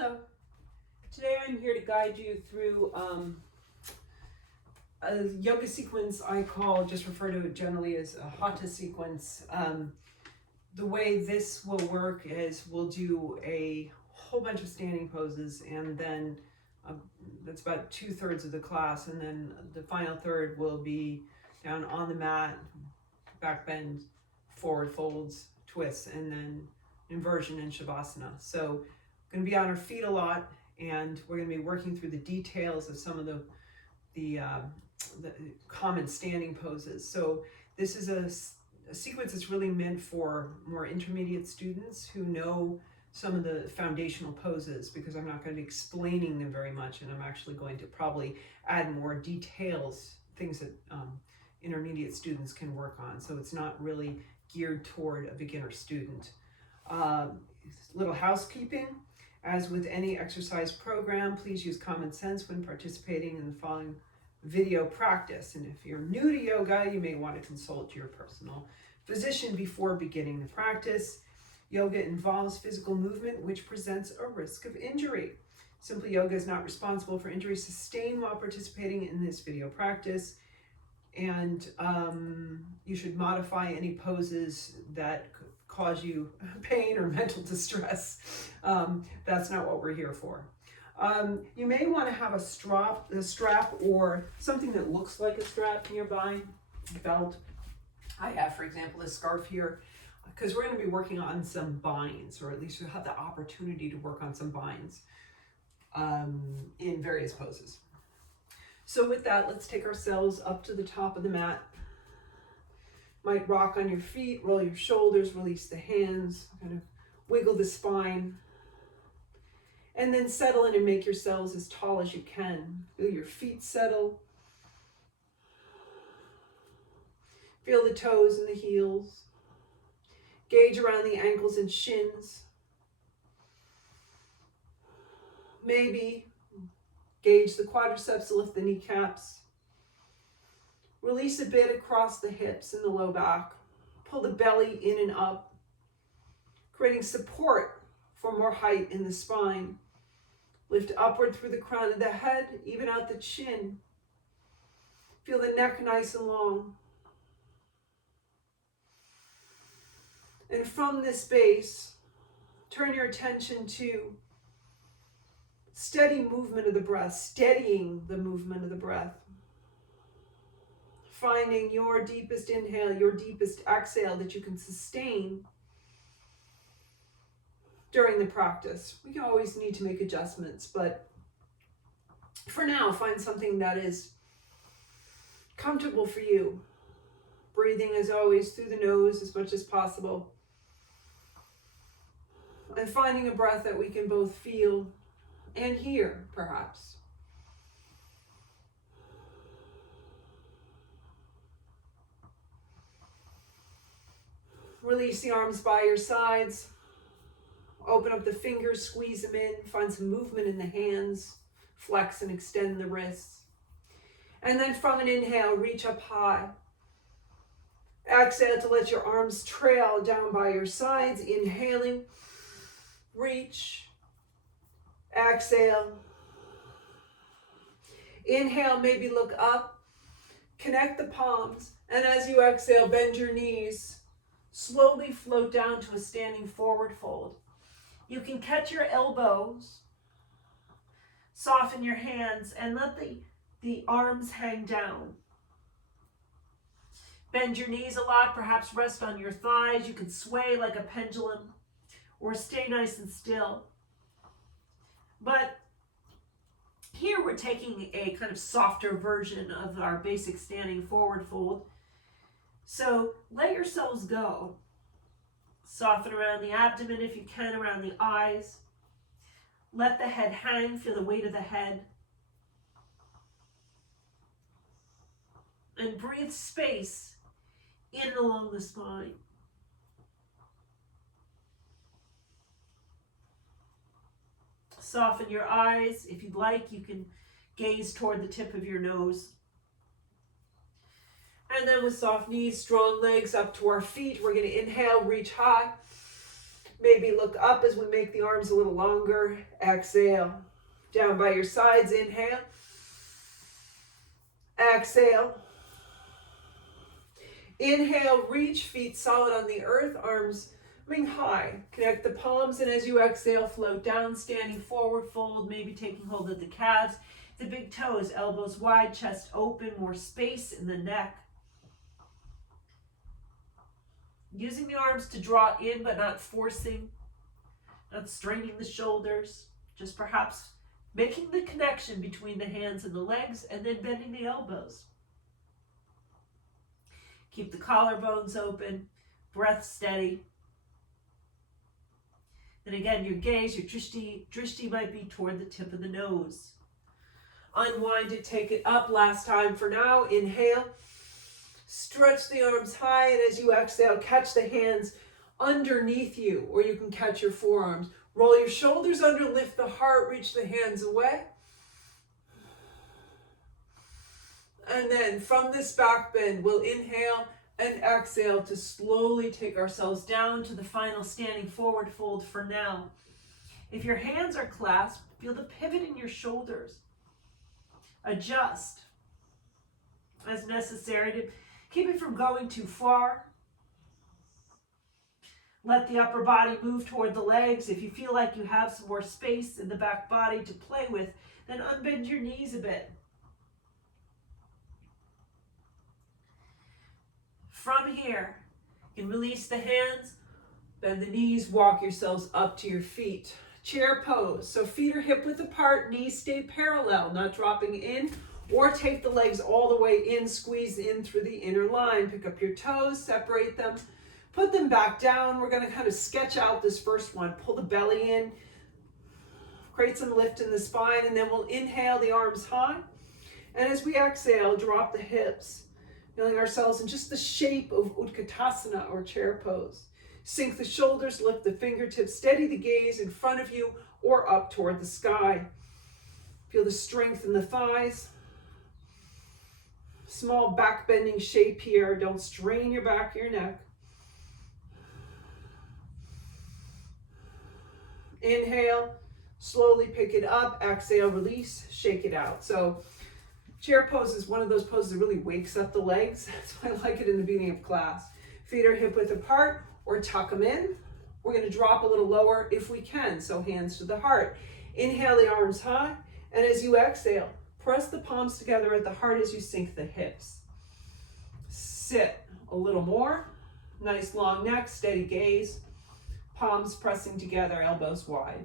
Hello. Today I'm here to guide you through a yoga sequence I refer to it generally as a Hatha sequence. The way this will work is we'll do a whole bunch of standing poses, and then that's about 2/3 of the class, and then the final third will be down on the mat, back bend, forward folds, twists, and then inversion and shavasana. So we're going to be on our feet a lot, and we're going to be working through the details of some of the common standing poses. So this is a sequence that's really meant for more intermediate students who know some of the foundational poses, because I'm not going to be explaining them very much, and I'm actually going to probably add more details, things that intermediate students can work on. So it's not really geared toward a beginner student. Little housekeeping. As with any exercise program, please use common sense when participating in the following video practice. And if you're new to yoga, you may want to consult your personal physician before beginning the practice. Yoga involves physical movement, which presents a risk of injury. Simply Yoga is not responsible for injuries sustained while participating in this video practice. And you should modify any poses that cause you pain or mental distress. That's not what we're here for. You may want to have a strap or something that looks like a strap nearby, a belt. I have, for example, this scarf here, because we're going to be working on some binds, or at least you'll have the opportunity to work on some binds in various poses. So with that, let's take ourselves up to the top of the mat. Might rock on your feet, roll your shoulders, release the hands, kind of wiggle the spine. And then settle in and make yourselves as tall as you can. Feel your feet settle. Feel the toes and the heels. Gauge around the ankles and shins. Maybe gauge the quadriceps to lift the kneecaps. Release a bit across the hips and the low back. Pull the belly in and up, creating support for more height in the spine. Lift upward through the crown of the head, even out the chin. Feel the neck nice and long. And from this base, turn your attention to steady movement of the breath, steadying the movement of the breath. Finding your deepest inhale, your deepest exhale that you can sustain during the practice. We can always need to make adjustments, but for now, find something that is comfortable for you. Breathing, as always, through the nose as much as possible. And finding a breath that we can both feel and hear, perhaps. Release the arms by your sides. Open up the fingers, squeeze them in. Find some movement in the hands. Flex and extend the wrists. And then from an inhale, reach up high. Exhale to let your arms trail down by your sides. Inhaling, reach. Exhale. Inhale, maybe look up. Connect the palms. And as you exhale, bend your knees. Slowly float down to a standing forward fold. You can catch your elbows, soften your hands, and let the arms hang down. Bend your knees a lot, perhaps rest on your thighs. You can sway like a pendulum or stay nice and still. But here we're taking a kind of softer version of our basic standing forward fold. So let yourselves go. Soften around the abdomen if you can, around the eyes. Let the head hang, feel the weight of the head. And breathe space in along the spine. Soften your eyes. If you'd like, you can gaze toward the tip of your nose. And then with soft knees, strong legs up to our feet, we're going to inhale, reach high. Maybe look up as we make the arms a little longer. Exhale. Down by your sides, inhale. Exhale. Inhale, reach, feet solid on the earth, arms coming high. Connect the palms, and as you exhale, float down, standing forward fold, maybe taking hold of the calves, the big toes, elbows wide, chest open, more space in the neck. Using the arms to draw in, but not forcing, not straining the shoulders, just perhaps making the connection between the hands and the legs, and then bending the elbows. Keep the collarbones open, breath steady. And again, your gaze, your drishti might be toward the tip of the nose. Unwind it, take it up. Last time for now. Inhale. Stretch the arms high, and as you exhale, catch the hands underneath you, or you can catch your forearms. Roll your shoulders under, lift the heart, reach the hands away. And then from this back bend, we'll inhale and exhale to slowly take ourselves down to the final standing forward fold for now. If your hands are clasped, feel the pivot in your shoulders. Adjust as necessary to keep it from going too far. Let the upper body move toward the legs. If you feel like you have some more space in the back body to play with, then unbend your knees a bit. From here, you can release the hands, bend the knees, walk yourselves up to your feet. Chair pose. So feet are hip width apart, knees stay parallel, not dropping in, or take the legs all the way in, squeeze in through the inner line. Pick up your toes, separate them, put them back down. We're going to kind of sketch out this first one. Pull the belly in, create some lift in the spine, and then we'll inhale the arms high. And as we exhale, drop the hips, feeling ourselves in just the shape of Utkatasana, or chair pose. Sink the shoulders, lift the fingertips, steady the gaze in front of you or up toward the sky. Feel the strength in the thighs. Small back bending shape here. Don't strain your back or your neck. Inhale, slowly pick it up. Exhale, release, shake it out. So chair pose is one of those poses that really wakes up the legs. That's why I like it in the beginning of class. Feet are hip width apart or tuck them in. We're going to drop a little lower if we can, so hands to the heart. Inhale the arms high, and as you exhale, press the palms together at the heart as you sink the hips. Sit a little more. Nice long neck, steady gaze. Palms pressing together, elbows wide.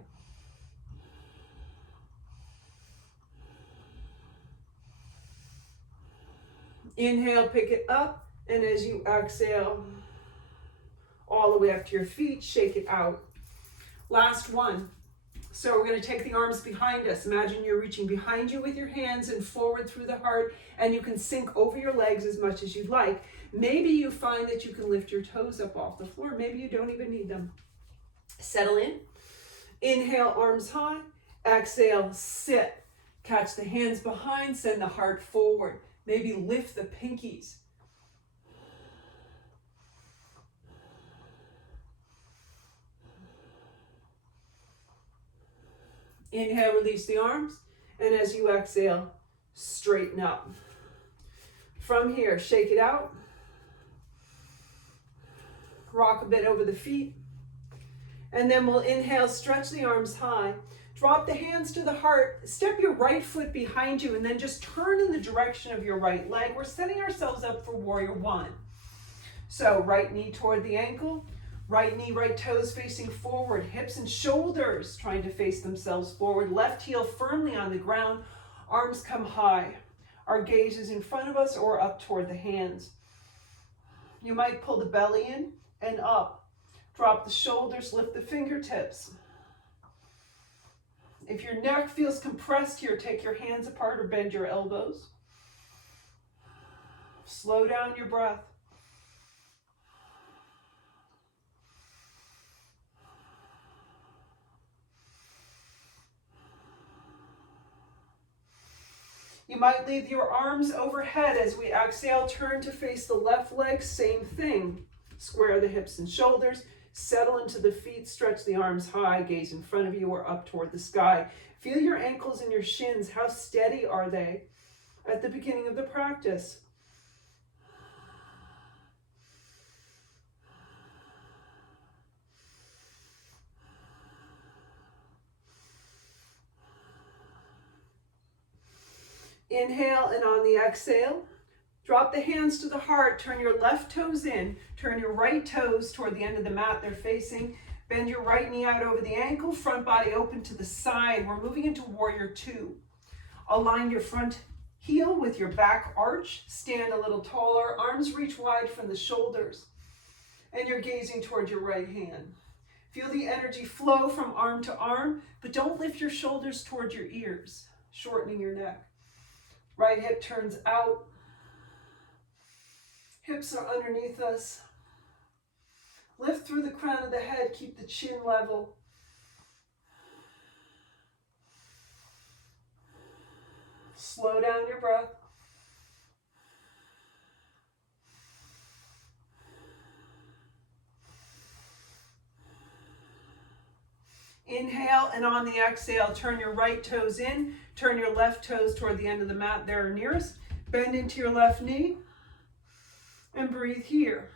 Inhale, pick it up, and as you exhale, all the way up to your feet, shake it out. Last one. So we're going to take the arms behind us. Imagine you're reaching behind you with your hands and forward through the heart, and you can sink over your legs as much as you'd like. Maybe you find that you can lift your toes up off the floor. Maybe you don't even need them. Settle in. Inhale, arms high. Exhale, sit. Catch the hands behind, send the heart forward. Maybe lift the pinkies. Inhale, release the arms, and as you exhale, straighten up. From here, shake it out. Rock a bit over the feet. And then we'll inhale, stretch the arms high. Drop the hands to the heart. Step your right foot behind you, and then just turn in the direction of your right leg. We're setting ourselves up for warrior one. So right knee toward the ankle. Right knee, right toes facing forward, hips and shoulders trying to face themselves forward. Left heel firmly on the ground, arms come high. Our gaze is in front of us or up toward the hands. You might pull the belly in and up. Drop the shoulders, lift the fingertips. If your neck feels compressed here, take your hands apart or bend your elbows. Slow down your breath. You might leave your arms overhead as we exhale, turn to face the left leg, same thing. Square the hips and shoulders, Settle into the feet, stretch the arms high, gaze in front of you or up toward the sky. Feel your ankles and your shins. How steady are they at the beginning of the practice? Inhale, and on the exhale, drop the hands to the heart. Turn your left toes in. Turn your right toes toward the end of the mat they're facing. Bend your right knee out over the ankle. Front body open to the side. We're moving into warrior two. Align your front heel with your back arch. Stand a little taller. Arms reach wide from the shoulders. And you're gazing toward your right hand. Feel the energy flow from arm to arm, but don't lift your shoulders toward your ears, shortening your neck. Right hip turns out. Hips are underneath us. Lift through the crown of the head. Keep the chin level. Slow down your breath. Inhale, and on the exhale, turn your right toes in. Turn your left toes toward the end of the mat there nearest. Bend into your left knee and breathe here.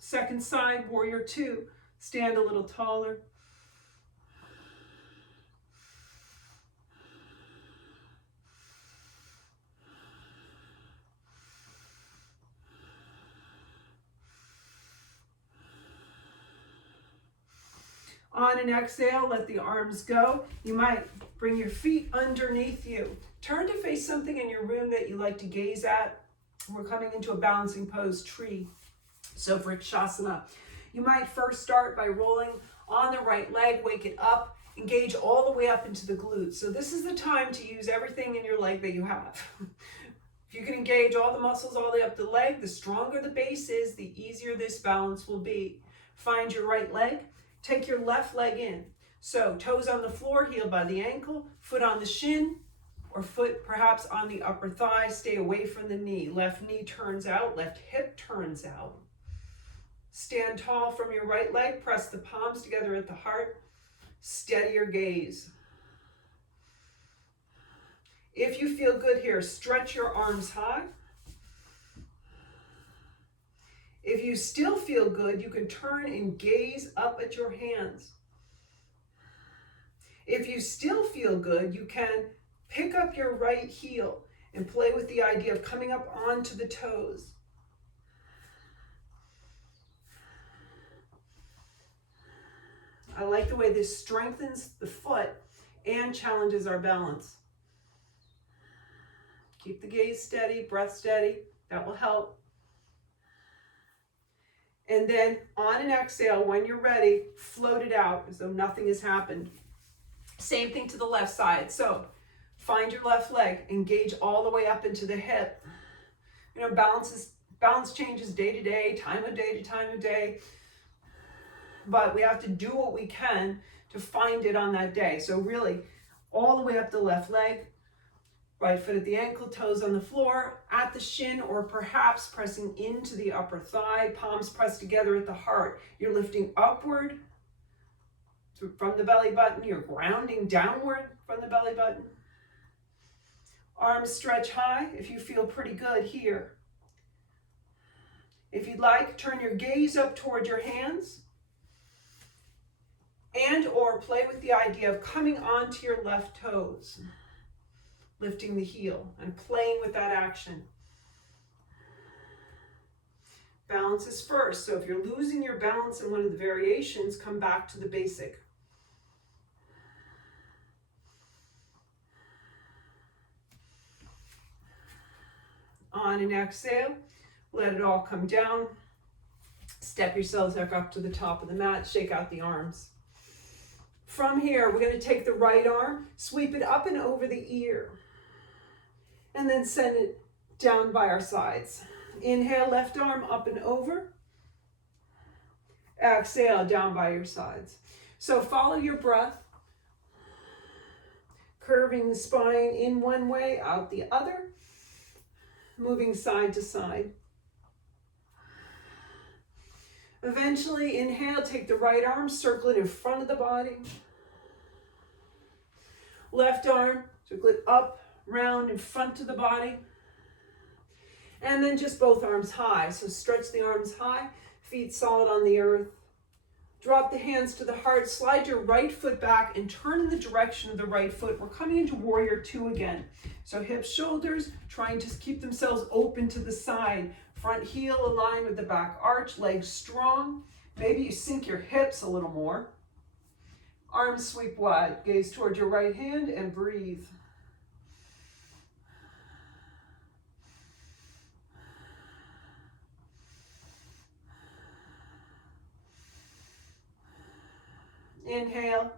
Second side, warrior two. Stand a little taller. On an exhale, let the arms go. You might bring your feet underneath you. Turn to face something in your room that you like to gaze at. We're coming into a balancing pose, tree. So Vrikshasana. You might first start by rolling on the right leg, wake it up, engage all the way up into the glutes. So this is the time to use everything in your leg that you have. If you can engage all the muscles all the way up the leg, the stronger the base is, the easier this balance will be. Find your right leg. Take your left leg in. So toes on the floor, heel by the ankle, foot on the shin, or foot perhaps on the upper thigh. Stay away from the knee. Left knee turns out, left hip turns out. Stand tall from your right leg. Press the palms together at the heart. Steady your gaze. If you feel good here, stretch your arms high. If you still feel good, you can turn and gaze up at your hands. If you still feel good, you can pick up your right heel and play with the idea of coming up onto the toes. I like the way this strengthens the foot and challenges our balance. Keep the gaze steady, breath steady. That will help. And then on an exhale, when you're ready, float it out as though nothing has happened. Same thing to the left side. So find your left leg, engage all the way up into the hip. You know, balance changes day to day, time of day to time of day. But we have to do what we can to find it on that day. So really, all the way up the left leg, right foot at the ankle, toes on the floor, at the shin, or perhaps pressing into the upper thigh, palms pressed together at the heart. You're lifting upward from the belly button. You're grounding downward from the belly button. Arms stretch high if you feel pretty good here. If you'd like, turn your gaze up toward your hands and or play with the idea of coming onto your left toes. Lifting the heel and playing with that action. Balance is first. So if you're losing your balance in one of the variations, come back to the basic. On an exhale, let it all come down. Step yourselves back up to the top of the mat. Shake out the arms. From here, we're going to take the right arm, sweep it up and over the ear. And then send it down by our sides. Inhale, left arm up and over. Exhale, down by your sides. So follow your breath. Curving the spine in one way, out the other. Moving side to side. Eventually, inhale, take the right arm, circle it in front of the body. Left arm, circle it up, round, in front of the body. And then just both arms high. So stretch the arms high, feet solid on the earth. Drop the hands to the heart, slide your right foot back and turn in the direction of the right foot. We're coming into warrior two again. So hips, shoulders, trying to keep themselves open to the side. Front heel aligned with the back arch, legs strong. Maybe you sink your hips a little more. Arms sweep wide, gaze toward your right hand and breathe. Inhale,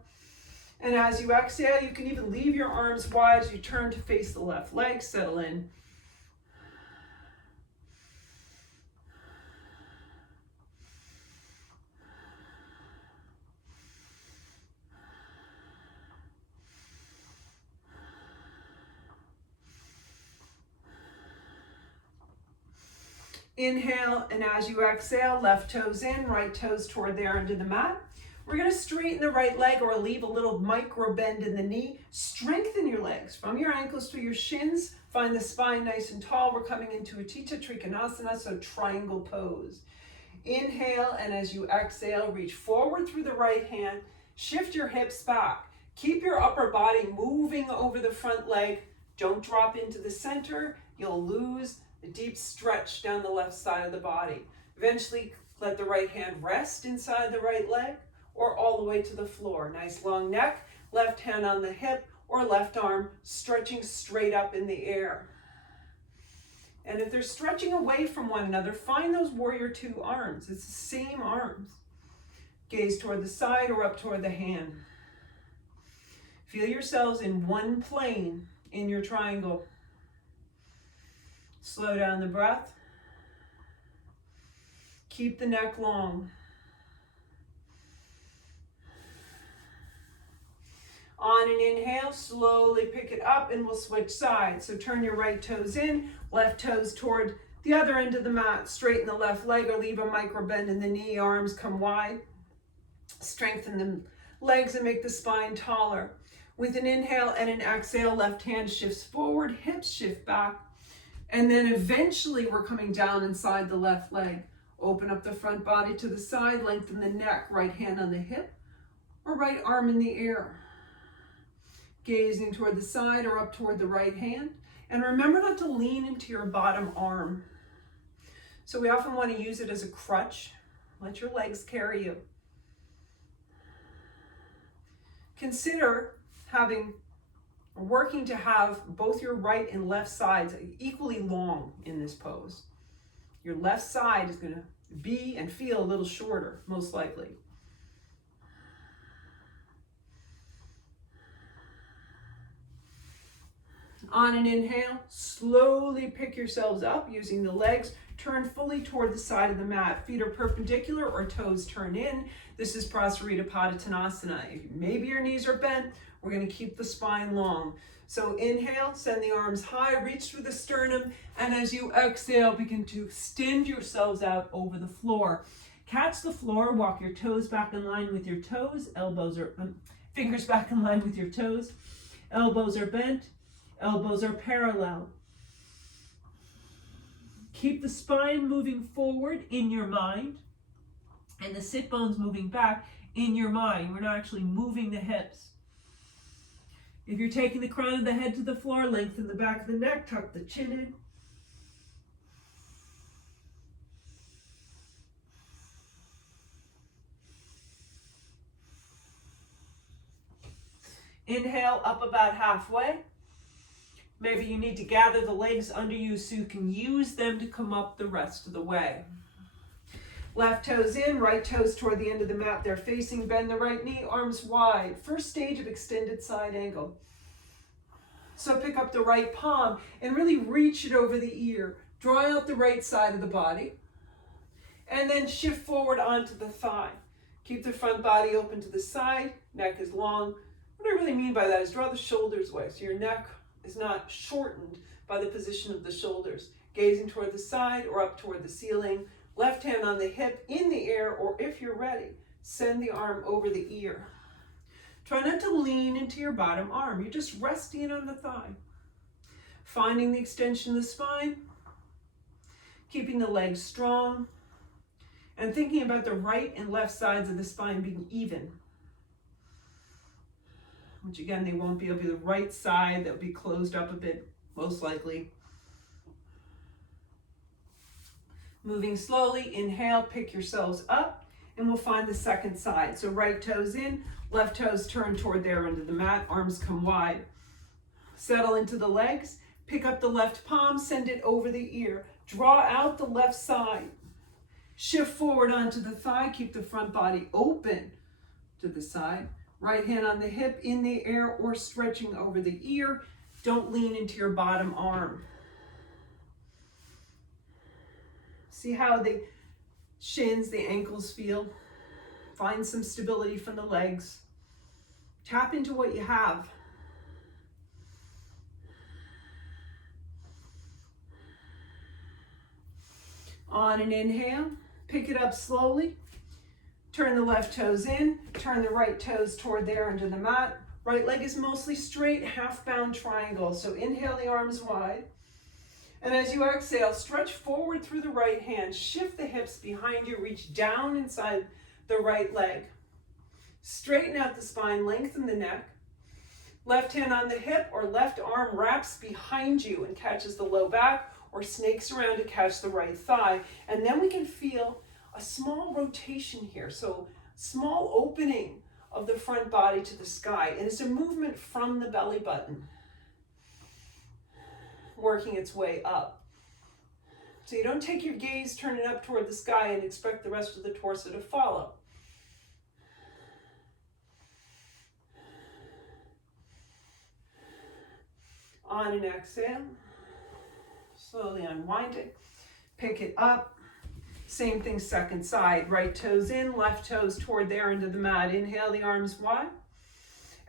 and as you exhale, you can even leave your arms wide as you turn to face the left leg, settle in. Inhale, and as you exhale, left toes in, right toes toward the end of the mat. We're going to straighten the right leg or leave a little micro bend in the knee. Strengthen your legs from your ankles to your shins. Find the spine nice and tall. We're coming into Utthita Trikonasana, so triangle pose. Inhale, and as you exhale, reach forward through the right hand. Shift your hips back. Keep your upper body moving over the front leg. Don't drop into the center. You'll lose a deep stretch down the left side of the body. Eventually, let the right hand rest inside the right leg or all the way to the floor. Nice long neck, left hand on the hip or left arm stretching straight up in the air. And if they're stretching away from one another, find those warrior two arms. It's the same arms. Gaze toward the side or up toward the hand. Feel yourselves in one plane in your triangle. Slow down the breath. Keep the neck long. On an inhale, slowly pick it up and we'll switch sides. So turn your right toes in, left toes toward the other end of the mat. Straighten the left leg or leave a micro bend in the knee. Arms come wide. Strengthen the legs and make the spine taller. With an inhale and an exhale, left hand shifts forward, hips shift back. And then eventually we're coming down inside the left leg. Open up the front body to the side, lengthen the neck, right hand on the hip or right arm in the air. Gazing toward the side or up toward the right hand. And remember not to lean into your bottom arm. So we often want to use it as a crutch. Let your legs carry you. Consider working to have both your right and left sides equally long in this pose. Your left side is going to be and feel a little shorter, most likely. On an inhale, slowly pick yourselves up using the legs. Turn fully toward the side of the mat. Feet are perpendicular or toes turn in. This is Prasarita Padottanasana. Maybe your knees are bent. We're going to keep the spine long. So inhale, send the arms high, reach through the sternum, and as you exhale, begin to extend yourselves out over the floor. Catch the floor, walk your toes back in line with your toes, fingers back in line with your toes. Elbows are bent, elbows are parallel. Keep the spine moving forward in your mind, and the sit bones moving back in your mind. We're not actually moving the hips. If you're taking the crown of the head to the floor, lengthen the back of the neck, tuck the chin in. Inhale up about halfway. Maybe you need to gather the legs under you so you can use them to come up the rest of the way. Left toes in, right toes toward the end of the mat. They're facing, bend the right knee, arms wide. First stage of extended side angle. So pick up the right palm and really reach it over the ear. Draw out the right side of the body. And then shift forward onto the thigh. Keep the front body open to the side. Neck is long. What I really mean by that is draw the shoulders away so your neck is not shortened by the position of the shoulders. Gazing toward the side or up toward the ceiling. Left hand on the hip in the air, or if you're ready, send the arm over the ear. Try not to lean into your bottom arm. You're just resting it on the thigh. Finding the extension of the spine, keeping the legs strong, and thinking about the right and left sides of the spine being even. Which again, they won't be able to be the right side, that'll be closed up a bit, most likely. Moving slowly, inhale, pick yourselves up, and we'll find the second side. So right toes in, left toes turn toward there under the mat, arms come wide. Settle into the legs, pick up the left palm, send it over the ear. Draw out the left side. Shift forward onto the thigh, keep the front body open to the side. Right hand on the hip in the air or stretching over the ear. Don't lean into your bottom arm. See how the shins, the ankles feel. Find some stability from the legs. Tap into what you have. On an inhale, pick it up slowly. Turn the left toes in, turn the right toes toward there under the mat. Right leg is mostly straight, half bound triangle. So inhale the arms wide. And as you exhale, stretch forward through the right hand. Shift the hips behind you, reach down inside the right leg. Straighten out the spine, lengthen the neck. Left hand on the hip or left arm wraps behind you and catches the low back or snakes around to catch the right thigh. And then we can feel a small rotation here. So small opening of the front body to the sky. And it's a movement from the belly button, working its way up. So you don't take your gaze, turn it up toward the sky and expect the rest of the torso to follow. On an exhale, slowly unwind it, pick it up. Same thing, second side. Right toes in, left toes toward there into the mat. Inhale the arms wide.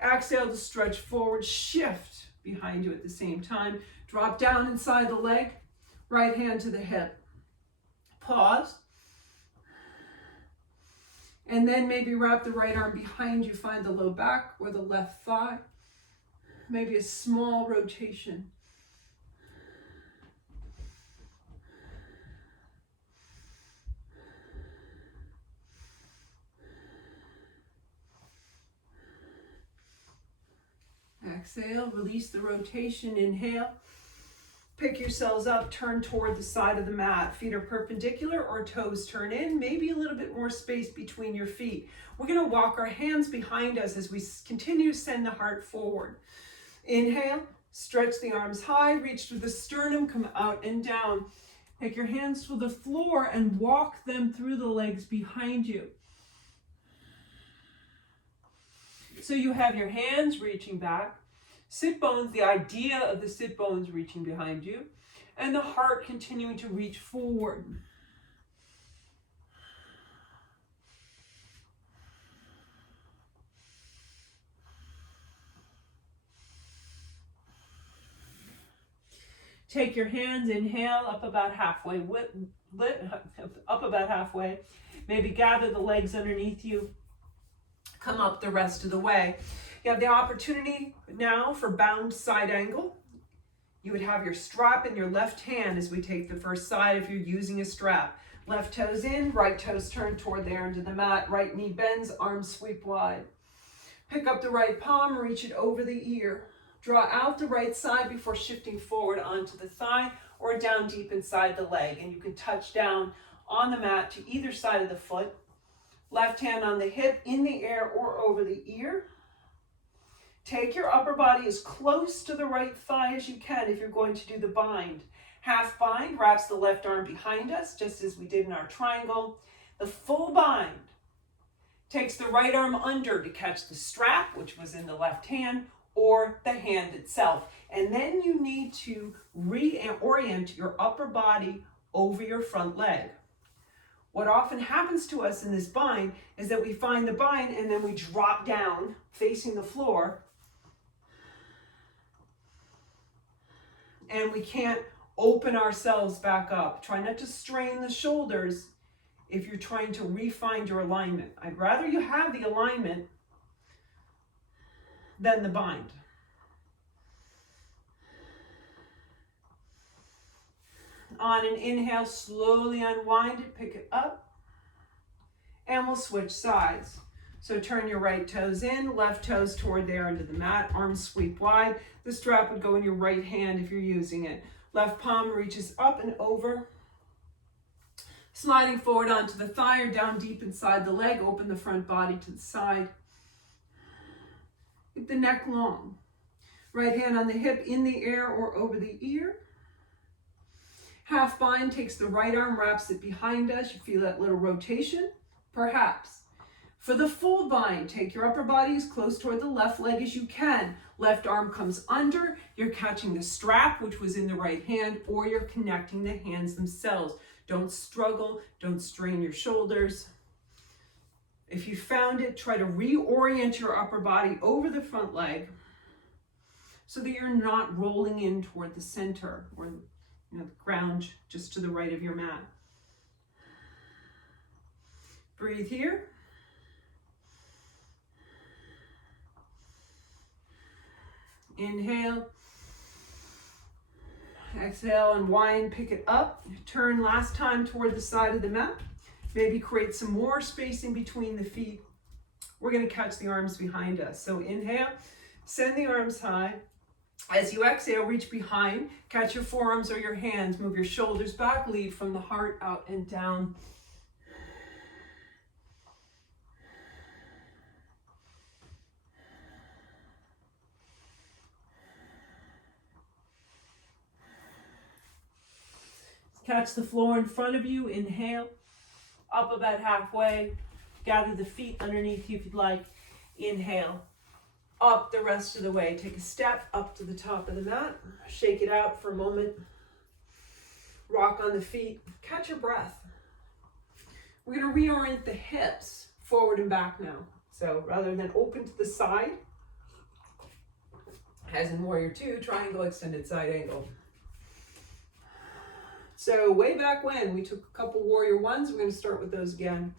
Exhale to stretch forward, shift behind you at the same time. Drop down inside the leg, right hand to the hip. Pause. And then maybe wrap the right arm behind you, find the low back or the left thigh. Maybe a small rotation. Exhale, release the rotation, inhale. Pick yourselves up, turn toward the side of the mat. Feet are perpendicular or toes turn in, maybe a little bit more space between your feet. We're gonna walk our hands behind us as we continue to send the heart forward. Inhale, stretch the arms high, reach through the sternum, come out and down. Take your hands to the floor and walk them through the legs behind you. So you have your hands reaching back, sit bones, the idea of the sit bones reaching behind you, and the heart continuing to reach forward. Take your hands, inhale, up about halfway, up about halfway. Maybe gather the legs underneath you. Come up the rest of the way. You have the opportunity now for bound side angle. You would have your strap in your left hand as we take the first side if you're using a strap. Left toes in, right toes turn toward there into the mat. Right knee bends, arms sweep wide. Pick up the right palm, reach it over the ear. Draw out the right side before shifting forward onto the thigh or down deep inside the leg. And you can touch down on the mat to either side of the foot. Left hand on the hip, in the air or over the ear. Take your upper body as close to the right thigh as you can if you're going to do the bind. Half bind wraps the left arm behind us, just as we did in our triangle. The full bind takes the right arm under to catch the strap, which was in the left hand, or the hand itself. And then you need to reorient your upper body over your front leg. What often happens to us in this bind is that we find the bind and then we drop down facing the floor and we can't open ourselves back up. Try not to strain the shoulders if you're trying to refine your alignment. I'd rather you have the alignment than the bind. On an inhale, slowly unwind it, pick it up, and we'll switch sides. So turn your right toes in, left toes toward there under the mat, arms sweep wide. The strap would go in your right hand if you're using it. Left palm reaches up and over, sliding forward onto the thigh or down deep inside the leg. Open the front body to the side. Keep the neck long. Right hand on the hip, in the air or over the ear. Half bind takes the right arm, wraps it behind us. You feel that little rotation? Perhaps. For the full bind, take your upper body as close toward the left leg as you can. Left arm comes under. You're catching the strap, which was in the right hand, or you're connecting the hands themselves. Don't struggle. Don't strain your shoulders. If you found it, try to reorient your upper body over the front leg so that you're not rolling in toward the center or the ground just to the right of your mat. Breathe here. Inhale. Exhale, unwind, pick it up. Turn last time toward the side of the mat. Maybe create some more space in between the feet. We're going to catch the arms behind us. So inhale, send the arms high. As you exhale, reach behind, catch your forearms or your hands, move your shoulders back, lead from the heart out and down. Catch the floor in front of you, inhale, up about halfway, gather the feet underneath you if you'd like, inhale. Up the rest of the way. Take a step up to the top of the mat. Shake it out for a moment. Rock on the feet. Catch your breath. We're going to reorient the hips forward and back now. So rather than open to the side, as in Warrior Two, triangle, extended side angle. So way back when, we took a couple Warrior Ones. We're going to start with those again.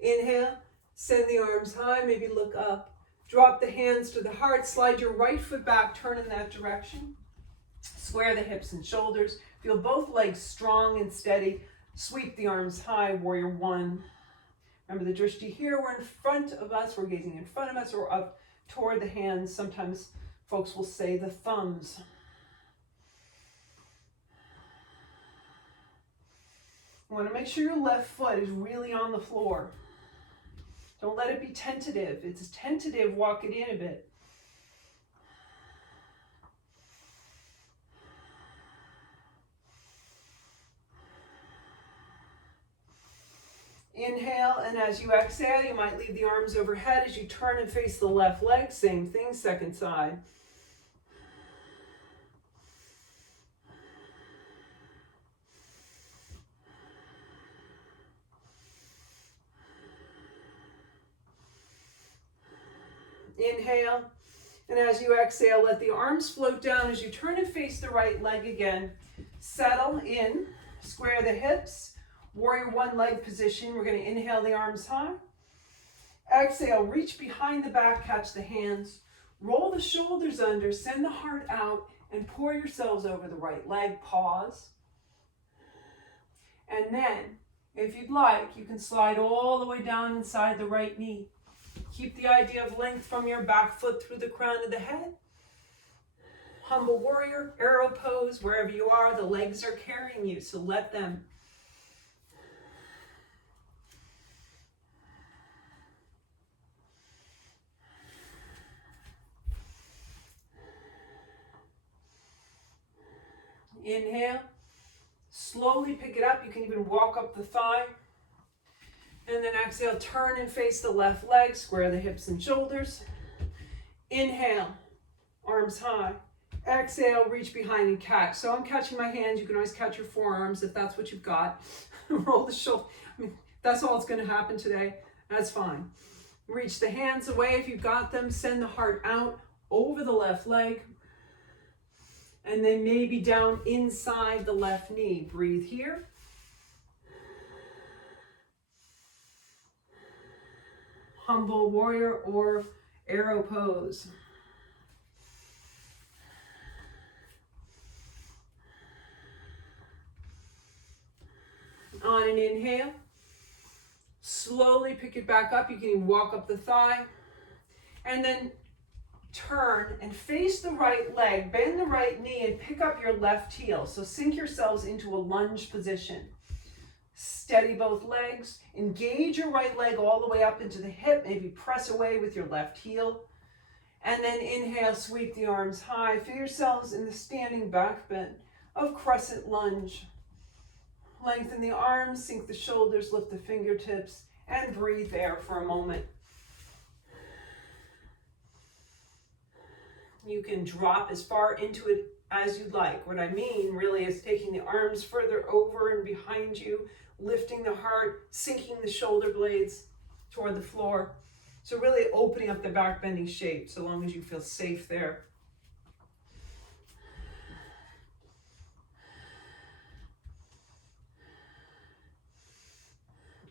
Inhale, send the arms high, maybe look up. Drop the hands to the heart, slide your right foot back, turn in that direction. Square the hips and shoulders. Feel both legs strong and steady. Sweep the arms high, Warrior One. Remember the drishti here, we're in front of us, we're gazing in front of us or up toward the hands. Sometimes folks will say the thumbs. You want to make sure your left foot is really on the floor. Don't let it be tentative. If it's tentative, walk it in a bit. Inhale, and as you exhale, you might leave the arms overhead as you turn and face the left leg. Same thing, second side. Inhale, and as you exhale, let the arms float down as you turn and face the right leg again. Settle in, square the hips, Warrior One leg position. We're going to inhale the arms high. Exhale, reach behind the back, catch the hands. Roll the shoulders under, send the heart out, and pour yourselves over the right leg. Pause. And then, if you'd like, you can slide all the way down inside the right knee. Keep the idea of length from your back foot through the crown of the head. Humble warrior, arrow pose, wherever you are, the legs are carrying you, so let them. Inhale, slowly pick it up. You can even walk up the thigh. And then exhale, turn and face the left leg, square the hips and shoulders. Inhale, arms high. Exhale, reach behind and catch. So I'm catching my hands. You can always catch your forearms if that's what you've got. Roll the shoulder. I mean, that's all that's going to happen today. That's fine. Reach the hands away if you've got them. Send the heart out over the left leg. And then maybe down inside the left knee. Breathe here. humble warrior or arrow pose. On an inhale, slowly pick it back up. You can even walk up the thigh. And then turn and face the right leg, bend the right knee and pick up your left heel. So sink yourselves into a lunge position. Steady both legs. Engage your right leg all the way up into the hip. Maybe press away with your left heel. And then inhale, sweep the arms high. Feel yourselves in the standing back bend of crescent lunge. Lengthen the arms, sink the shoulders, lift the fingertips, and breathe there for a moment. You can drop as far into it as you'd like. What I mean really is taking the arms further over and behind you, lifting the heart, sinking the shoulder blades toward the floor. So really opening up the back bending shape so long as you feel safe there.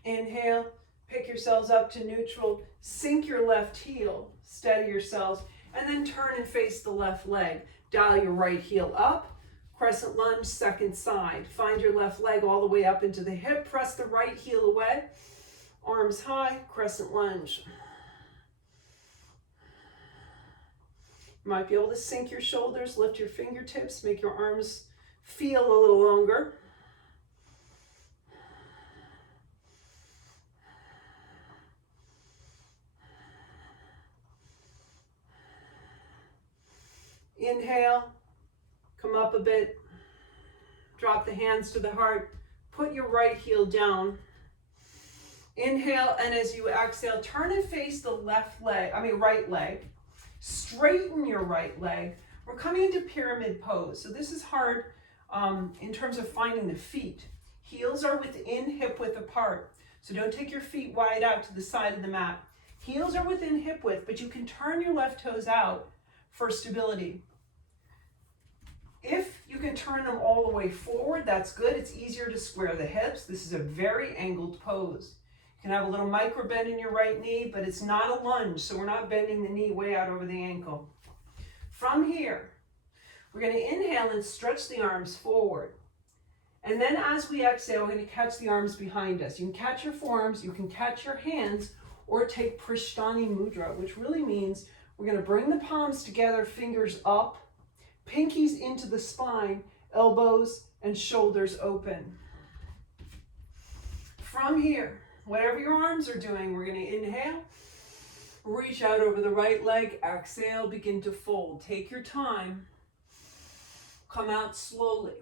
Inhale, pick yourselves up to neutral, sink your left heel, steady yourselves, and then turn and face the left leg. Dial your right heel up, crescent lunge, second side. Find your left leg all the way up into the hip, press the right heel away, arms high, crescent lunge. You might be able to sink your shoulders, lift your fingertips, make your arms feel a little longer. Inhale, come up a bit, drop the hands to the heart, put your right heel down. Inhale, and as you exhale, turn and face the right leg. Straighten your right leg. We're coming into pyramid pose. So this is hard in terms of finding the feet. Heels are within hip width apart. So don't take your feet wide out to the side of the mat. Heels are within hip width, but you can turn your left toes out for stability. If you can turn them all the way forward, that's good. It's easier to square the hips. This is a very angled pose. You can have a little micro bend in your right knee, but it's not a lunge, so we're not bending the knee way out over the ankle. From here, we're going to inhale and stretch the arms forward. And then as we exhale, we're going to catch the arms behind us. You can catch your forearms, you can catch your hands, or take Prishtani Mudra, which really means we're going to bring the palms together, fingers up, pinkies into the spine, elbows and shoulders open. From here, whatever your arms are doing, we're going to inhale, reach out over the right leg, exhale, begin to fold. Take your time, come out slowly.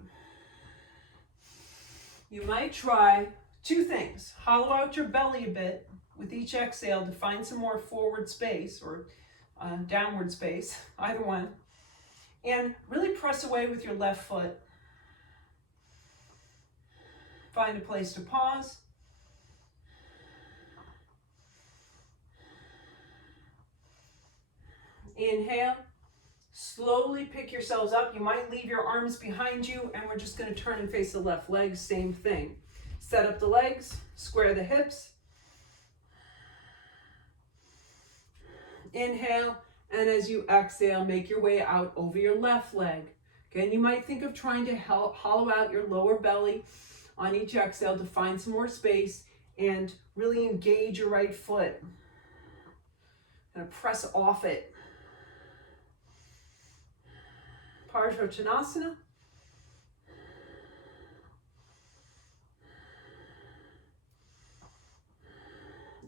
You might try two things. Hollow out your belly a bit with each exhale to find some more forward space or downward space, either one. And really press away with your left foot. Find a place to pause. Inhale. Slowly pick yourselves up. You might leave your arms behind you, and we're just going to turn and face the left leg. Same thing. Set up the legs, square the hips. Inhale. And as you exhale, make your way out over your left leg. Again, you might think of trying to hollow out your lower belly on each exhale to find some more space and really engage your right foot. Kind of press off it. Parsvottanasana.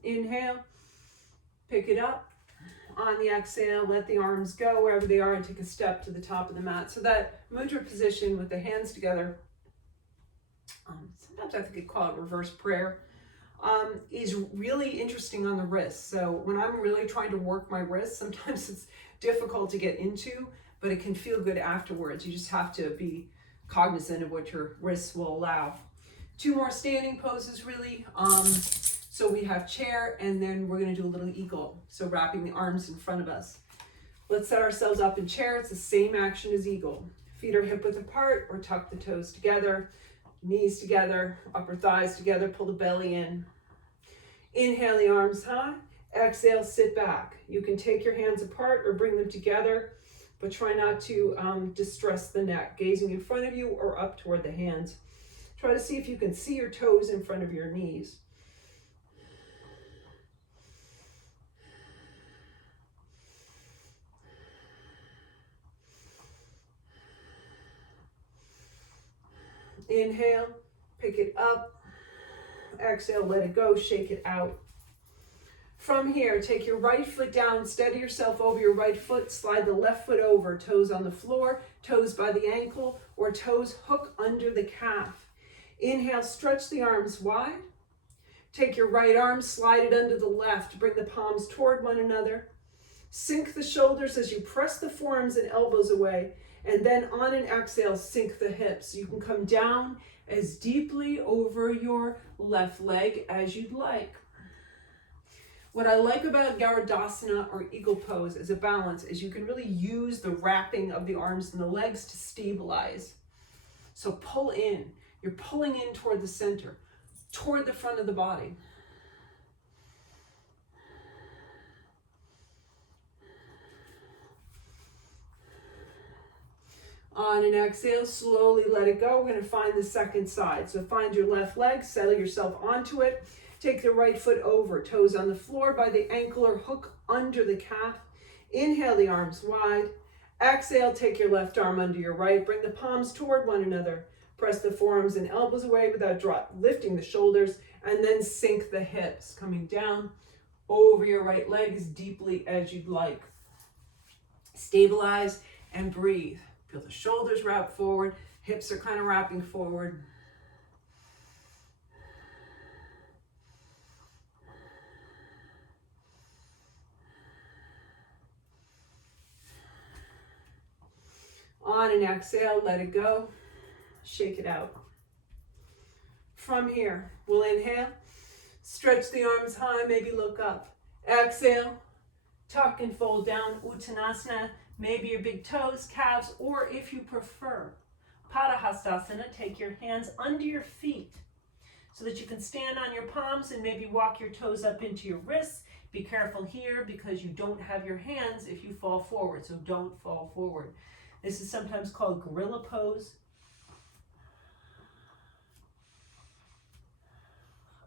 Inhale, pick it up. On the exhale, let the arms go wherever they are and take a step to the top of the mat. So that mudra position with the hands together, sometimes I think I'd call it reverse prayer, is really interesting on the wrists. So when I'm really trying to work my wrists, sometimes it's difficult to get into, but it can feel good afterwards. You just have to be cognizant of what your wrists will allow. Two more standing poses really. So we have chair, and then we're going to do a little eagle. So wrapping the arms in front of us. Let's set ourselves up in chair. It's the same action as eagle. Feet are hip width apart, or tuck the toes together, knees together, upper thighs together, pull the belly in. Inhale the arms high. Exhale, sit back. You can take your hands apart or bring them together, but try not to distress the neck, gazing in front of you or up toward the hands. Try to see if you can see your toes in front of your knees. Inhale, pick it up. Exhale, let it go, shake it out. From here, take your right foot down, steady yourself over your right foot, slide the left foot over, toes on the floor, toes by the ankle, or toes hook under the calf. Inhale, stretch the arms wide. Take your right arm, slide it under the left, bring the palms toward one another. Sink the shoulders as you press the forearms and elbows away, and then on an exhale, sink the hips. You can come down as deeply over your left leg as you'd like. What I like about Garudasana or Eagle Pose as a balance is you can really use the wrapping of the arms and the legs to stabilize. So pull in. You're pulling in toward the center, toward the front of the body. On an exhale, slowly let it go. We're going to find the second side. So find your left leg, settle yourself onto it. Take the right foot over, toes on the floor by the ankle or hook under the calf. Inhale the arms wide. Exhale, take your left arm under your right. Bring the palms toward one another. Press the forearms and elbows away without lifting the shoulders. And then sink the hips, coming down over your right leg as deeply as you'd like. Stabilize and breathe. Feel the shoulders wrap forward. Hips are kind of wrapping forward. On an exhale, let it go. Shake it out. From here, we'll inhale. Stretch the arms high, maybe look up. Exhale. Tuck and fold down, Uttanasana. Maybe your big toes, calves, or if you prefer, Padahastasana, take your hands under your feet so that you can stand on your palms and maybe walk your toes up into your wrists. Be careful here because you don't have your hands if you fall forward, so don't fall forward. This is sometimes called gorilla pose.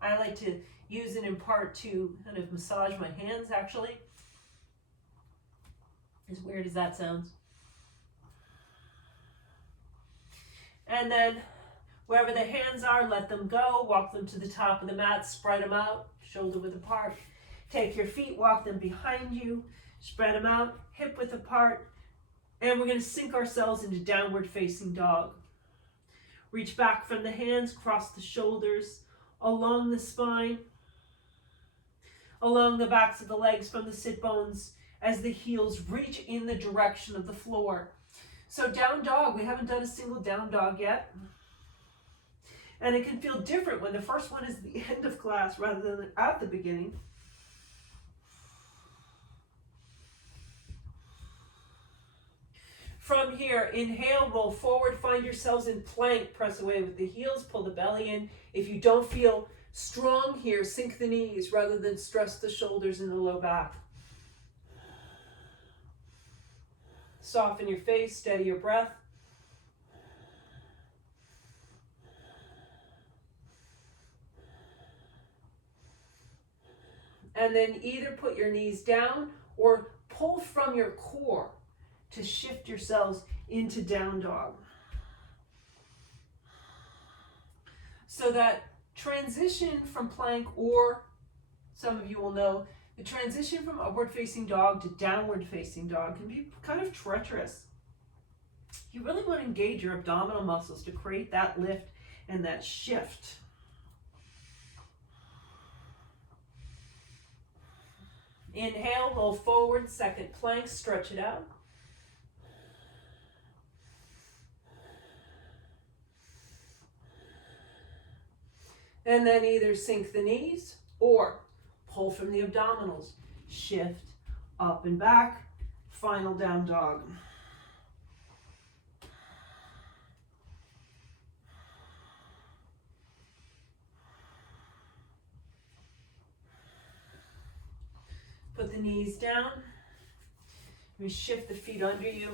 I like to use it in part to kind of massage my hands, actually. As weird as that sounds. And then wherever the hands are, let them go. Walk them to the top of the mat, spread them out, shoulder width apart. Take your feet, walk them behind you, spread them out, hip width apart. And we're going to sink ourselves into downward facing dog. Reach back from the hands, cross the shoulders, along the spine, along the backs of the legs from the sit bones as the heels reach in the direction of the floor. So down dog, we haven't done a single down dog yet. And it can feel different when the first one is the end of class rather than at the beginning. From here, inhale, roll forward, find yourselves in plank, press away with the heels, pull the belly in. If you don't feel strong here, sink the knees rather than stress the shoulders and the low back. Soften your face, steady your breath. And then either put your knees down or pull from your core to shift yourselves into down dog. So that transition from plank, or some of you will know, the transition from upward facing dog to downward facing dog can be kind of treacherous. You really want to engage your abdominal muscles to create that lift and that shift. Inhale, roll forward, second plank, stretch it out. And then either sink the knees or pull from the abdominals. Shift up and back. Final down dog. Put the knees down. We shift the feet under you.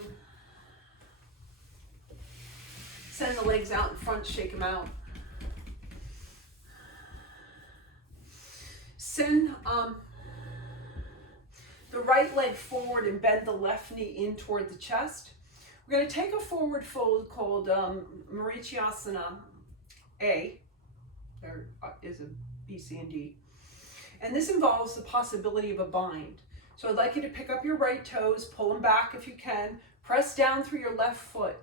Send the legs out in front, shake them out. Send the right leg forward and bend the left knee in toward the chest. We're going to take a forward fold called Marichasana A. There is a B, C, and D. And this involves the possibility of a bind. So I'd like you to pick up your right toes, pull them back if you can, press down through your left foot.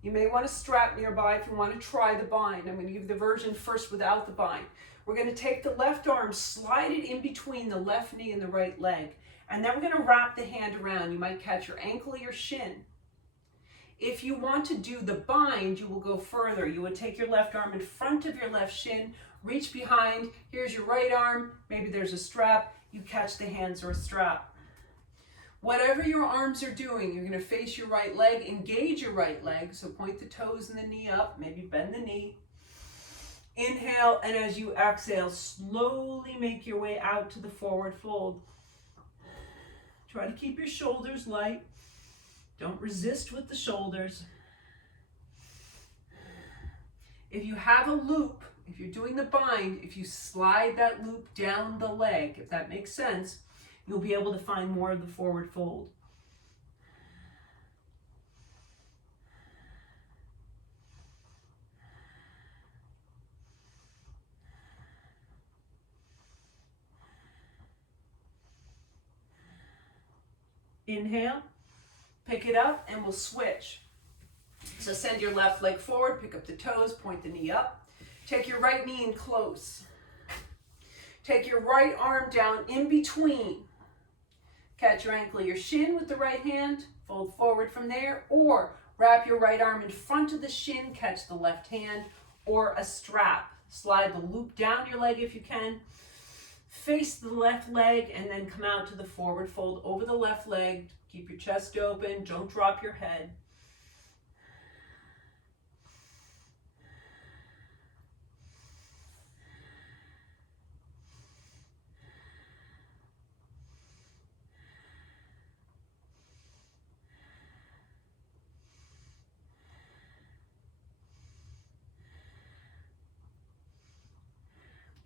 You may want to strap nearby if you want to try the bind. I'm going to give you the version first without the bind. We're going to take the left arm, slide it in between the left knee and the right leg. And then we're going to wrap the hand around. You might catch your ankle or your shin. If you want to do the bind, you will go further. You would take your left arm in front of your left shin, reach behind. Here's your right arm. Maybe there's a strap. You catch the hands or a strap. Whatever your arms are doing, you're going to face your right leg, engage your right leg. So point the toes and the knee up, maybe bend the knee. Inhale, and as you exhale, slowly make your way out to the forward fold. Try to keep your shoulders light. Don't resist with the shoulders. If you have a loop, if you're doing the bind, if you slide that loop down the leg, if that makes sense, you'll be able to find more of the forward fold. Inhale, pick it up, and we'll switch. So send your left leg forward, pick up the toes, point the knee up. Take your right knee in close. Take your right arm down in between. Catch your ankle or your shin with the right hand, fold forward from there, or wrap your right arm in front of the shin, catch the left hand, or a strap. Slide the loop down your leg if you can. Face the left leg and then come out to the forward fold over the left leg. Keep your chest open, don't drop your head.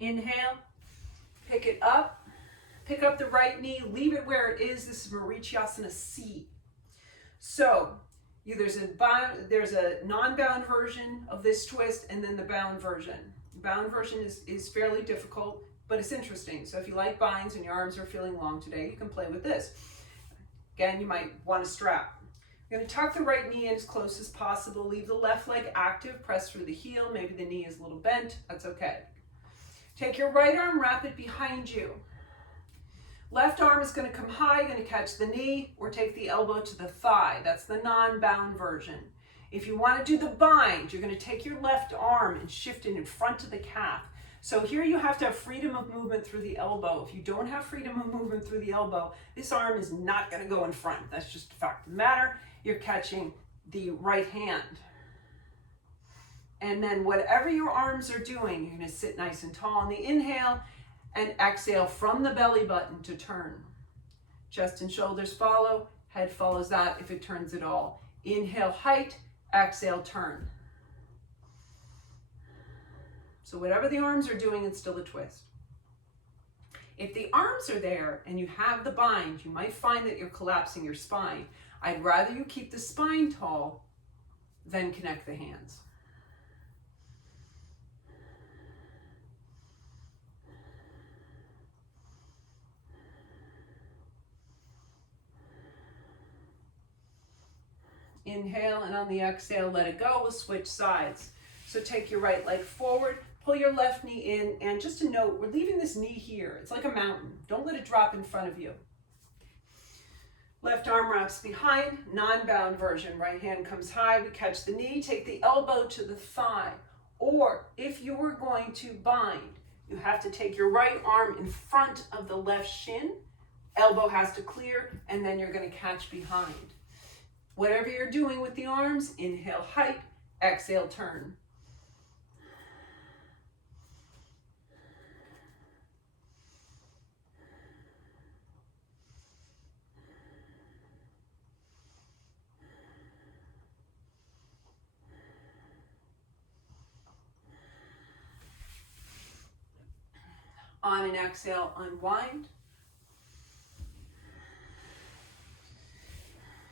Inhale, pick it up, pick up the right knee, leave it where it is. This is Marichasana C. So there's a non-bound version of this twist and then the bound version. The bound version is fairly difficult, but it's interesting. So if you like binds and your arms are feeling long today, you can play with this. Again, you might want a strap. You're going to tuck the right knee in as close as possible. Leave the left leg active, press through the heel. Maybe the knee is a little bent. That's okay. Take your right arm, wrap it behind you. Left arm is going to come high, going to catch the knee, or take the elbow to the thigh. That's the non-bound version. If you want to do the bind, you're going to take your left arm and shift it in front of the calf. So here you have to have freedom of movement through the elbow. If you don't have freedom of movement through the elbow, this arm is not going to go in front. That's just a fact of the matter. You're catching the right hand. And then whatever your arms are doing, you're going to sit nice and tall on the inhale and exhale from the belly button to turn. Chest and shoulders follow, head follows that if it turns at all. Inhale, height, exhale, turn. So whatever the arms are doing, it's still a twist. If the arms are there and you have the bind, you might find that you're collapsing your spine. I'd rather you keep the spine tall than connect the hands. Inhale, and on the exhale, let it go. We'll switch sides. So take your right leg forward, pull your left knee in, and just a note, we're leaving this knee here. It's like a mountain. Don't let it drop in front of you. Left arm wraps behind, non-bound version. Right hand comes high, we catch the knee, take the elbow to the thigh. Or if you were going to bind, you have to take your right arm in front of the left shin, elbow has to clear, and then you're going to catch behind. Whatever you're doing with the arms, inhale, height, exhale, turn. On an exhale, unwind.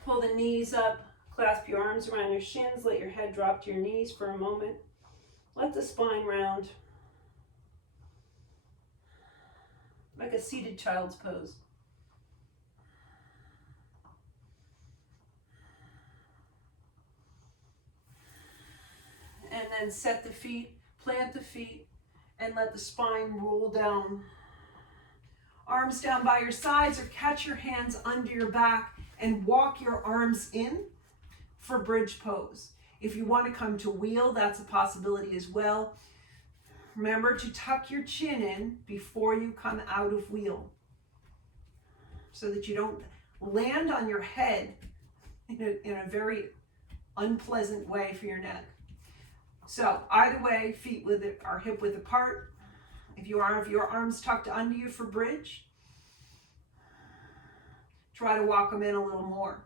Pull the knees up, clasp your arms around your shins, let your head drop to your knees for a moment. Let the spine round, like a seated child's pose. And then set the feet, plant the feet, and let the spine roll down. Arms down by your sides, or catch your hands under your back and walk your arms in for bridge pose. If you want to come to wheel, that's a possibility as well. Remember to tuck your chin in before you come out of wheel, so that you don't land on your head in a very unpleasant way for your neck. So either way, feet are hip width apart. If your arms tucked under you for bridge, try to walk them in a little more.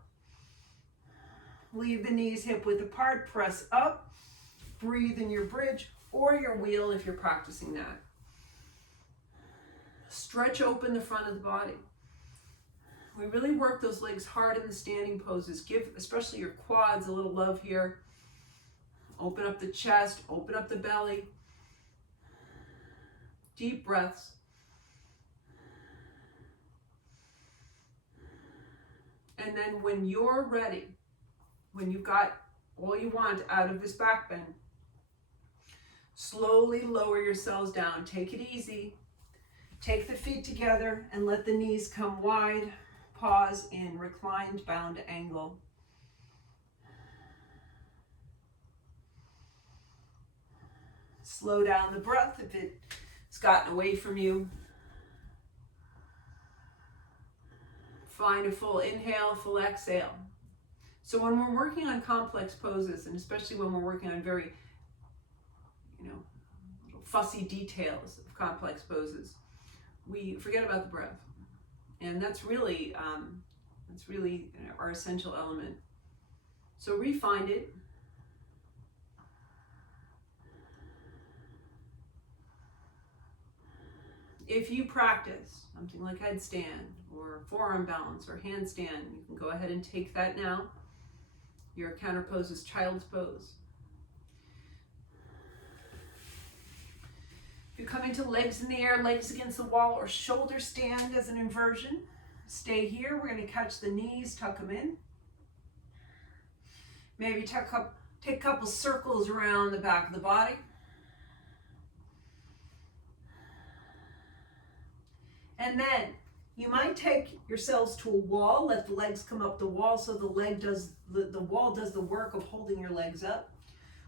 Leave the knees hip width apart, press up, breathe in your bridge or your wheel if you're practicing that. Stretch open the front of the body. We really work those legs hard in the standing poses. Give especially your quads a little love here. Open up the chest, open up the belly. Deep breaths. And then when you're ready, when you've got all you want out of this back bend, slowly lower yourselves down. Take it easy. Take the feet together and let the knees come wide. Pause in reclined bound angle. Slow down the breath if it's gotten away from you. Find a full inhale, full exhale. So when we're working on complex poses, and especially when we're working on very, little fussy details of complex poses, we forget about the breath. And that's really our essential element. So re-find it. If you practice something like headstand or forearm balance or handstand, you can go ahead and take that now. Your counter pose is child's pose. If you come into legs in the air, legs against the wall, or shoulder stand as an inversion, stay here. We're going to catch the knees, tuck them in. Maybe take a couple circles around the back of the body. And then you might take yourselves to a wall, let the legs come up the wall so the wall does the work of holding your legs up.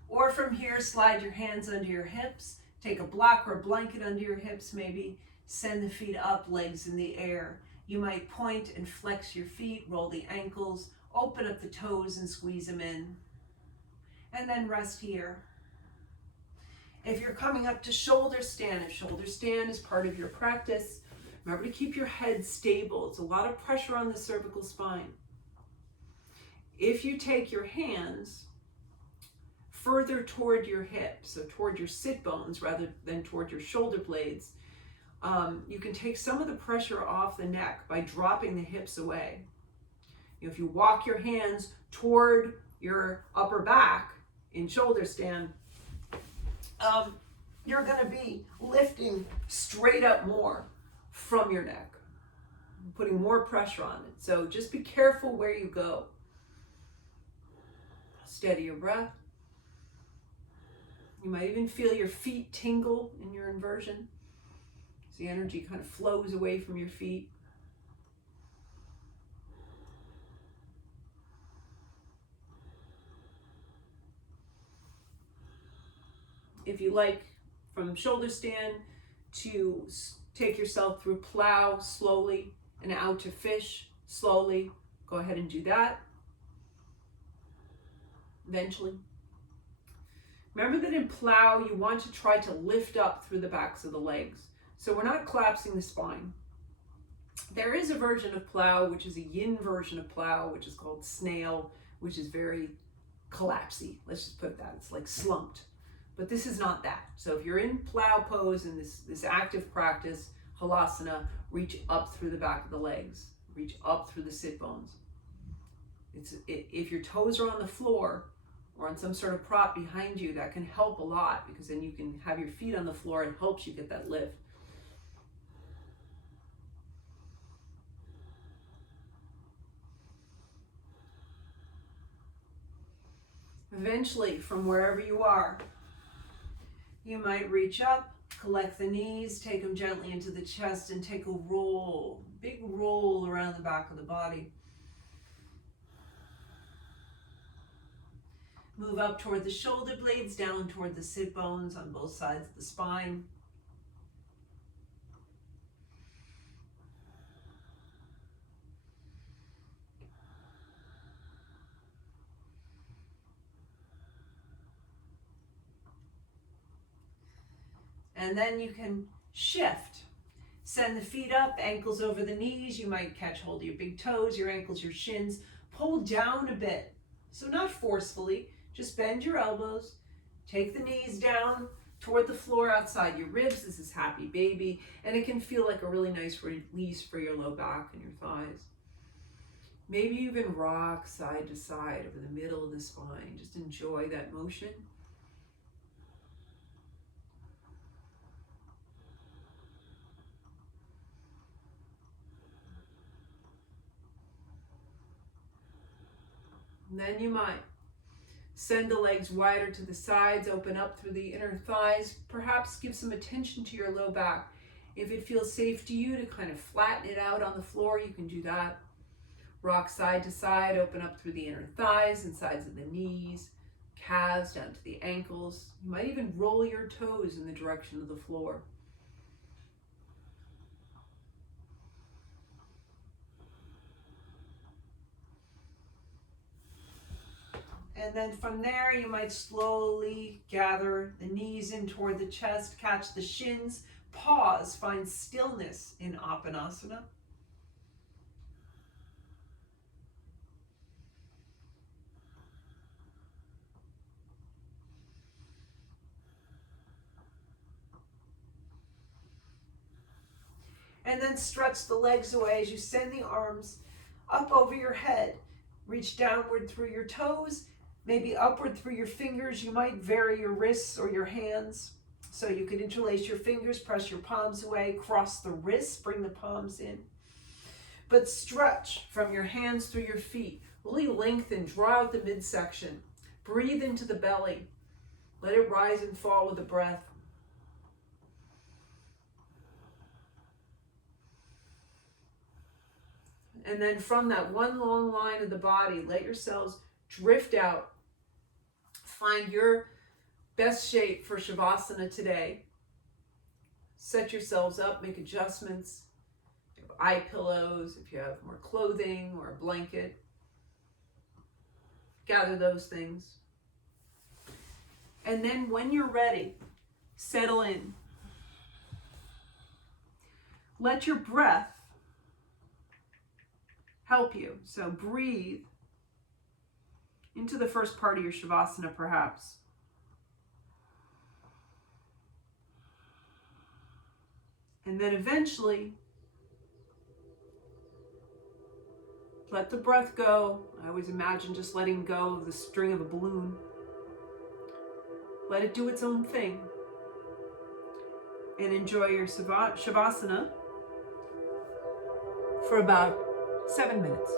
Or from here, slide your hands under your hips, take a block or a blanket under your hips, maybe send the feet up, legs in the air. You might point and flex your feet, roll the ankles, open up the toes and squeeze them in. And then rest here. If you're coming up to shoulder stand, if shoulder stand is part of your practice, remember to keep your head stable. It's a lot of pressure on the cervical spine. If you take your hands further toward your hips, so toward your sit bones rather than toward your shoulder blades, you can take some of the pressure off the neck by dropping the hips away. If you walk your hands toward your upper back in shoulder stand, you're going to be lifting straight up more from your neck, putting more pressure on it. So just be careful where you go. Steady your breath. You might even feel your feet tingle in your inversion as the energy kind of flows away from your feet. If you like, from shoulder stand to take yourself through plow slowly and out to fish slowly, go ahead and do that. Eventually. Remember that in plow, you want to try to lift up through the backs of the legs. So we're not collapsing the spine. There is a version of plow, which is a yin version of plow, which is called snail, which is very collapsy. Let's just put it that. It's like slumped. But this is not that. So if you're in plow pose in this active practice, Halasana, reach up through the back of the legs, reach up through the sit bones. If your toes are on the floor or on some sort of prop behind you, that can help a lot, because then you can have your feet on the floor and helps you get that lift. Eventually, from wherever you are, you might reach up, collect the knees, take them gently into the chest, and take a roll, big roll around the back of the body. Move up toward the shoulder blades, down toward the sit bones on both sides of the spine. And then you can shift. Send the feet up, ankles over the knees. You might catch hold of your big toes, your ankles, your shins. Pull down a bit. So not forcefully, just bend your elbows. Take the knees down toward the floor outside your ribs. This is happy baby. And it can feel like a really nice release for your low back and your thighs. Maybe you even rock side to side over the middle of the spine. Just enjoy that motion. And then you might send the legs wider to the sides, open up through the inner thighs, perhaps give some attention to your low back. If it feels safe to you to kind of flatten it out on the floor, you can do that. Rock side to side, open up through the inner thighs and sides of the knees, calves down to the ankles. You might even roll your toes in the direction of the floor. And then from there, you might slowly gather the knees in toward the chest, catch the shins, pause, find stillness in Apanasana. And then stretch the legs away as you send the arms up over your head. Reach downward through your toes, maybe upward through your fingers. You might vary your wrists or your hands. So you can interlace your fingers, press your palms away, cross the wrists, bring the palms in. But stretch from your hands through your feet. Really lengthen, draw out the midsection. Breathe into the belly. Let it rise and fall with the breath. And then from that one long line of the body, let yourselves drift out. Find your best shape for Shavasana today. Set yourselves up, make adjustments. If you have eye pillows, if you have more clothing or a blanket, gather those things. And then when you're ready, settle in. Let your breath help you. So breathe into the first part of your Shavasana, perhaps. And then eventually, let the breath go. I always imagine just letting go of the string of a balloon. Let it do its own thing. And enjoy your Shavasana for about 7 minutes.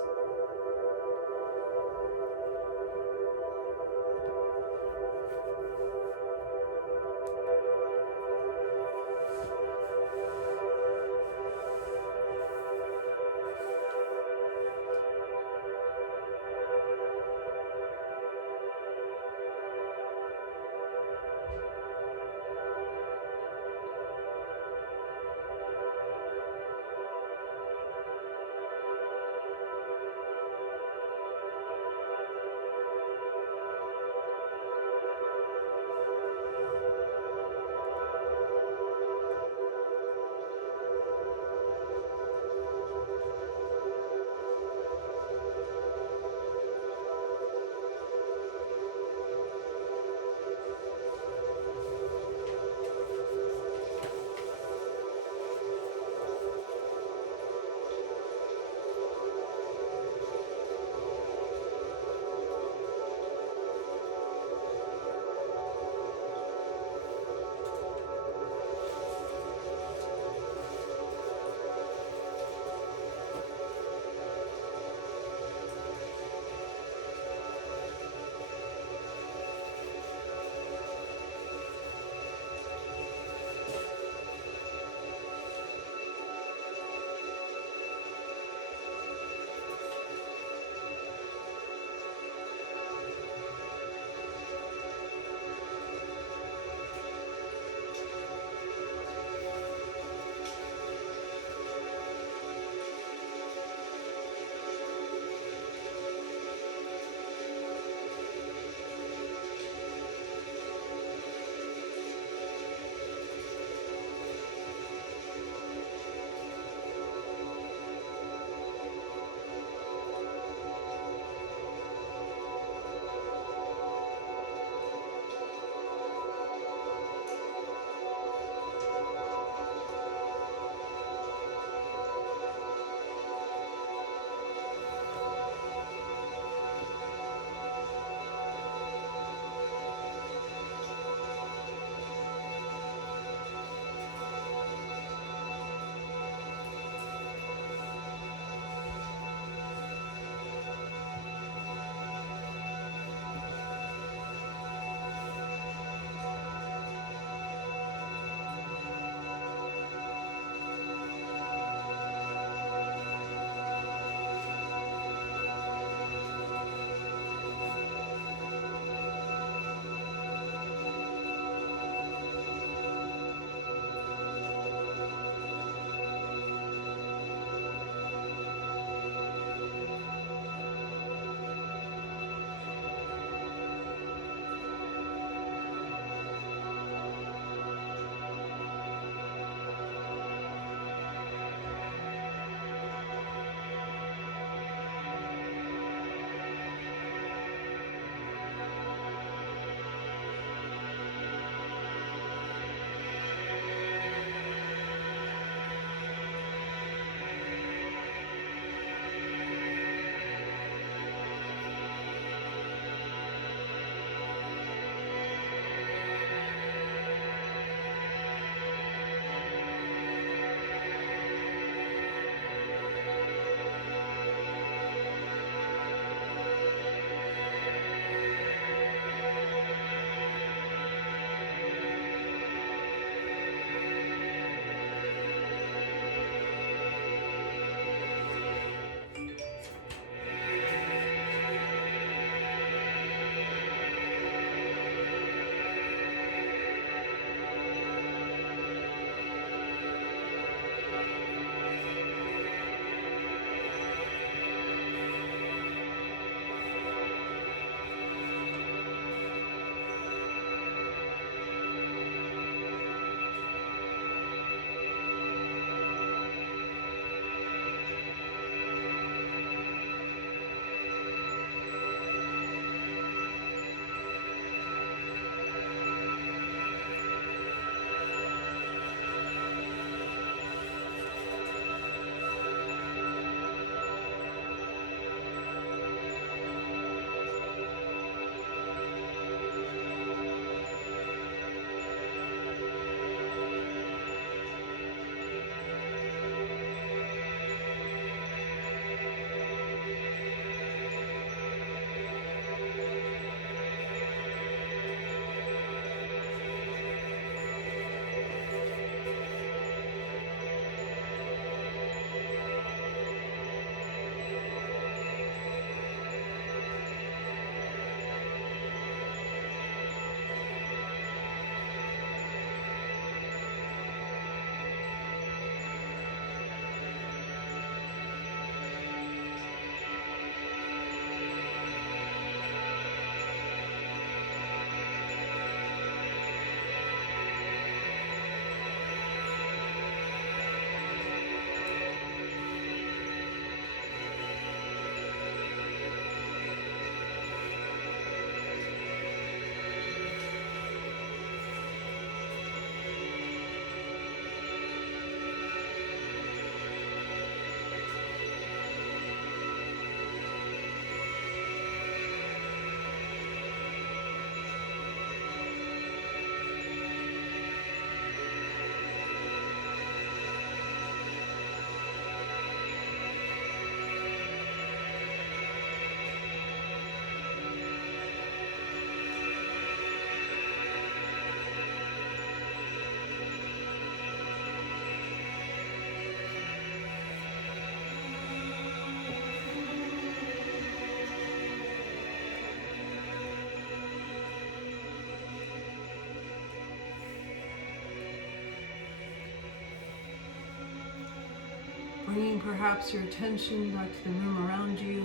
Bringing perhaps your attention back to the room around you,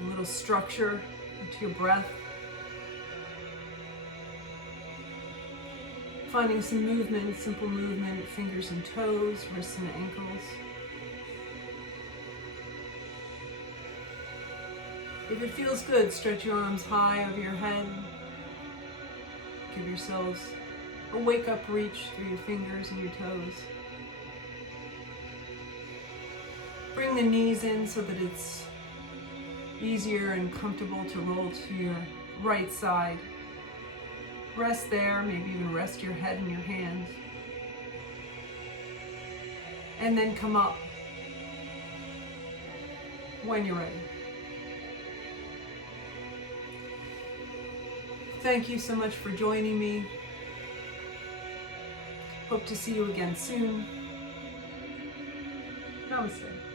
a little structure into your breath. Finding some movement, simple movement, fingers and toes, wrists and ankles. If it feels good, stretch your arms high over your head. Give yourselves a wake-up reach through your fingers and your toes. Bring the knees in so that it's easier and comfortable to roll to your right side. Rest there, maybe even rest your head in your hands. And then come up when you're ready. Thank you so much for joining me. Hope to see you again soon. Namaste.